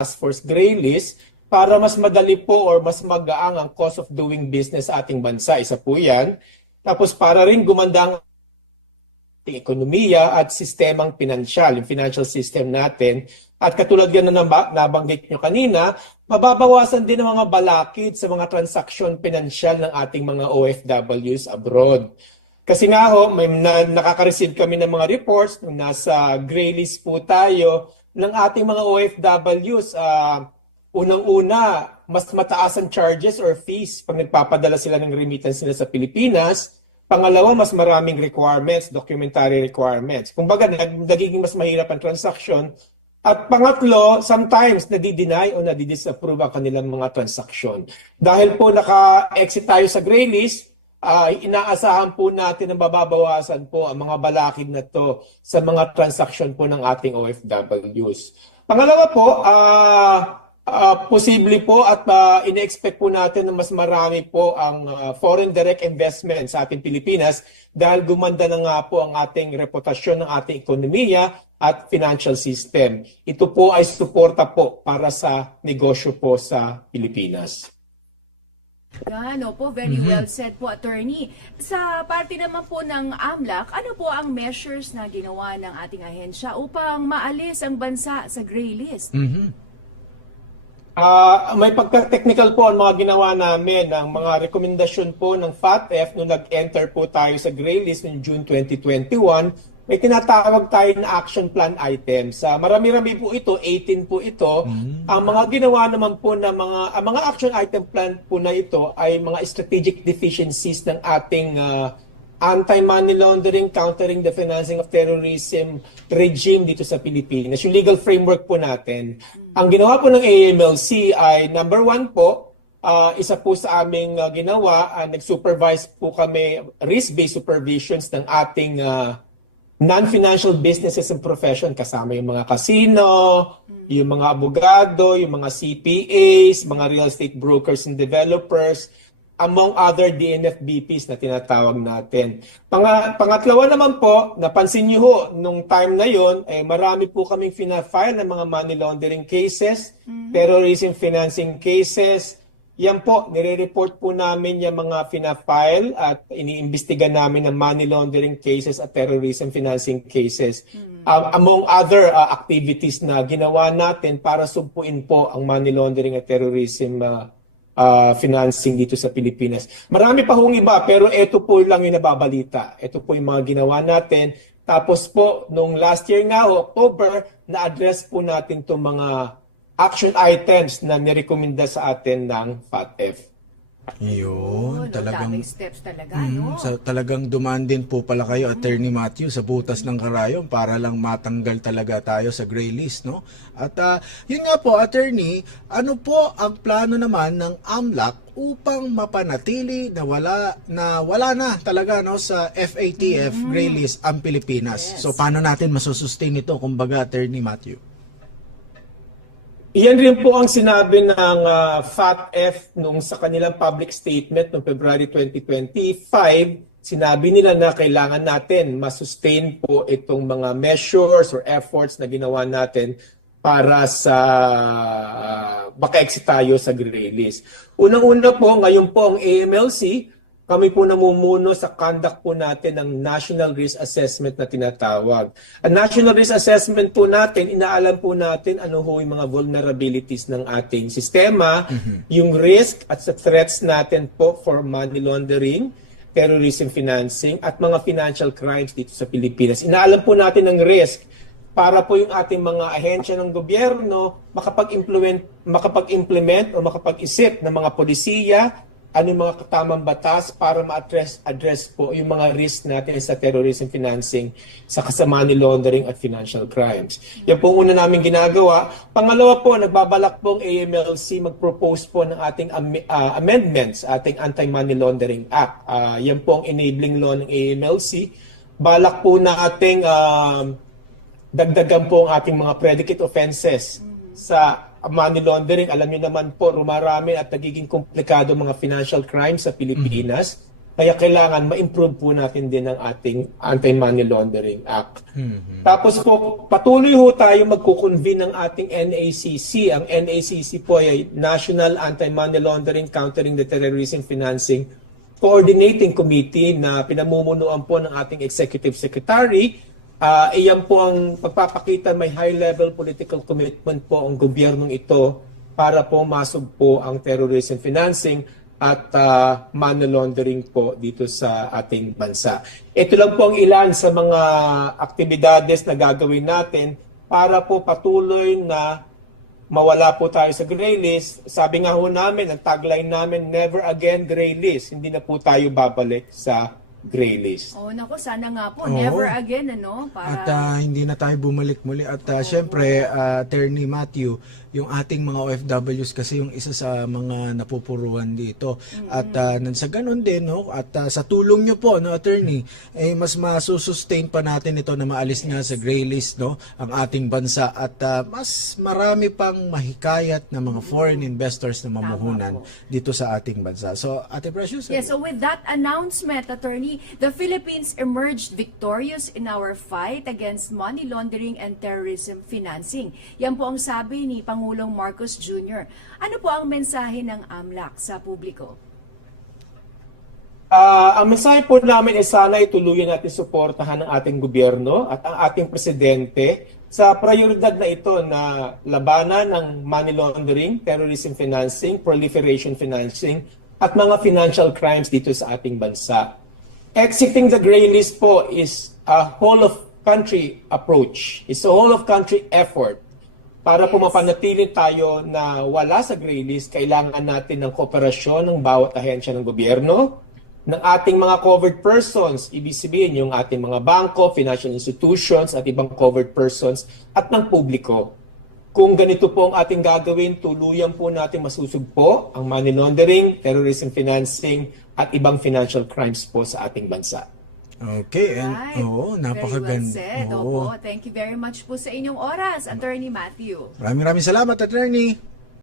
task force gray list para mas madali po or mas magaang ang cost of doing business sa ating bansa. Isa po yan. Tapos para rin gumanda ang ating ekonomiya at sistemang pinansyal, yung financial system natin. At katulad yan na nabanggit nyo kanina, mababawasan din ang mga balakid sa mga transaksyon pinansyal ng ating mga OFWs abroad. Kasi nga ho, may nakaka-receive kami ng mga reports nung nasa gray list po tayo ng ating mga OFWs. Unang-una, mas mataas ang charges or fees pag nagpapadala sila ng remittance nila sa Pilipinas. Pangalawa, mas maraming requirements, documentary requirements. Kumbaga, nagiging mas mahirap ang transaction. At pangatlo, sometimes nadi-deny o nadi-disapprove ang kanilang mga transaksyon. Dahil po naka-exit tayo sa gray list, inaasahan po natin na mababawasan po ang mga balakid na to sa mga transaksyon po ng ating OFWs. Pangalawa po, posible po at ine-expect po natin na mas marami po ang foreign direct investment sa ating Pilipinas dahil gumanda na nga po ang ating reputasyon ng ating ekonomiya at financial system. Ito po ay suporta po para sa negosyo po sa Pilipinas. Ano po, very well said po, attorney. Sa parte naman po ng AMLAC, ano po ang measures na ginawa ng ating ahensya upang maalis ang bansa sa gray list? May pagka-technical po ang mga ginawa namin, ang mga rekomendasyon po ng FATF nung nag-enter po tayo sa gray list noong June 2021, may tinatawag tayo na action plan items. Marami-rami po ito, 18 po ito. Ang mga ginawa naman po na mga action item plan po na ito ay mga strategic deficiencies ng ating anti-money laundering, countering the financing of terrorism regime dito sa Pilipinas. Yung legal framework po natin. Ang ginawa po ng AMLC ay number 1 po, isa po sa aming ginawa, nag-supervise po kami risk-based supervisions ng ating non-financial businesses and profession, kasama yung mga casino, yung mga abogado, yung mga CPAs, mga real estate brokers and developers, among other DNFBPs na tinatawag natin. Pangatlawa naman po, napansin niyo ho, nung time na yon, marami po kaming fina-file ng mga money laundering cases, terrorism financing cases. Yan po, nire-report po namin yung mga fina-file at iniimbestiga namin ng money laundering cases at terrorism financing cases. Among other activities na ginawa natin para sumpuin po ang money laundering at terrorism financing dito sa Pilipinas. Marami pa hong iba, pero ito po lang yung nababalita. Ito po yung mga ginawa natin. Tapos po, nung last year nga, October, na-address po natin itong mga action items na nirekomenda sa atin ng FATF. Yun, talagang daming steps talaga, no? talagang dumaan din po pala kayo, Attorney Matthew, sa butas ng karayom para lang matanggal talaga tayo sa gray list, no? At yun nga po, Attorney, ano po ang plano naman ng AMLAC upang mapanatili na wala na talaga, no, sa FATF gray list ang Pilipinas? Yes. So paano natin masusustain ito, kumbaga, Attorney Matthew? Iyan rin po ang sinabi ng FATF nung sa kanilang public statement noong February 2025. Sinabi nila na kailangan natin masustain po itong mga measures or efforts na ginawa natin para sa maka-exit tayo sa gray list. Unang-una po, ngayon po ang AMLC, kami po namumuno sa conduct po natin ng National Risk Assessment na tinatawag. Ang National Risk Assessment po natin, inaalam po natin ano ho yung mga vulnerabilities ng ating sistema, yung risk at sa threats natin po for money laundering, terrorism financing, at mga financial crimes dito sa Pilipinas. Inaalam po natin ang risk para po yung ating mga ahensya ng gobyerno makapag-implement o makapag-isip ng mga polisiya, ano yung mga tamang batas para ma-address po yung mga risk natin sa terrorism financing, sa money laundering at financial crimes. Yan po ang una namin ginagawa. Pangalawa po, nagbabalak po ang AMLC mag-propose po ng ating amendments, ating Anti-Money Laundering Act. Yan po ang enabling law ng AMLC. Balak po na ating dagdagan po ang ating mga predicate offenses sa money laundering. Alam niyo naman po, rumarami at nagiging komplikado mga financial crimes sa Pilipinas. Kaya kailangan ma-improve po natin din ang ating Anti-Money Laundering Act. Tapos po, patuloy ho tayo magkukonvene ng ating NACC. Ang NACC po ay National Anti-Money Laundering Countering the Terrorism Financing Coordinating Committee na pinamumunuan po ng ating Executive Secretary. Iyan po ang pagpapakita may high-level political commitment po ang gobyernong ito para po masog po ang terrorism financing at money laundering po dito sa ating bansa. Ito lang po ang ilan sa mga aktibidades na gagawin natin para po patuloy na mawala po tayo sa gray list. Sabi nga ho namin, ang tagline namin, never again gray list. Hindi na po tayo babalik sa gray list. Oh, nako, sana nga po. Oo. Never again, ano? At Para... hindi na tayo bumalik muli. At syempre, Attorney Matthew, yung ating mga OFWs kasi yung isa sa mga napupuruan dito. At sa ganun din, no? At sa tulong nyo po, no, Attorney, mas masusustain pa natin ito na maalis nga sa gray list, no, ang ating bansa. At mas marami pang mahikayat na mga foreign investors na mamuhunan dito sa ating bansa. So, Ate Precious? Yes, so with that announcement, Attorney, the Philippines emerged victorious in our fight against money laundering and terrorism financing. Yan po ang sabi ni Pangulong Marcos Jr. Ano po ang mensahe ng AMLAC sa publiko? Ang mensahe po namin ay sana ituluyan natin suportahan ng ating gobyerno at ang ating presidente sa prioridad na ito na labanan ng money laundering, terrorism financing, proliferation financing, at mga financial crimes dito sa ating bansa. Exiting the gray list po is a whole-of-country approach. It's a whole-of-country effort. Para po mapanatili tayo na wala sa gray list, kailangan natin ng kooperasyon ng bawat ahensya ng gobyerno, ng ating mga covered persons, ibig sabihin yung ating mga bangko, financial institutions, at ibang covered persons, at ng publiko. Kung ganito po ang ating gagawin, tuluyan po natin masusugpo ang money laundering, terrorism financing, at ibang financial crimes po sa ating bansa. Okay, and Right. napakaganda. Very well said. Opo, thank you very much po sa inyong oras, Attorney Matthew. Maraming salamat, Attorney.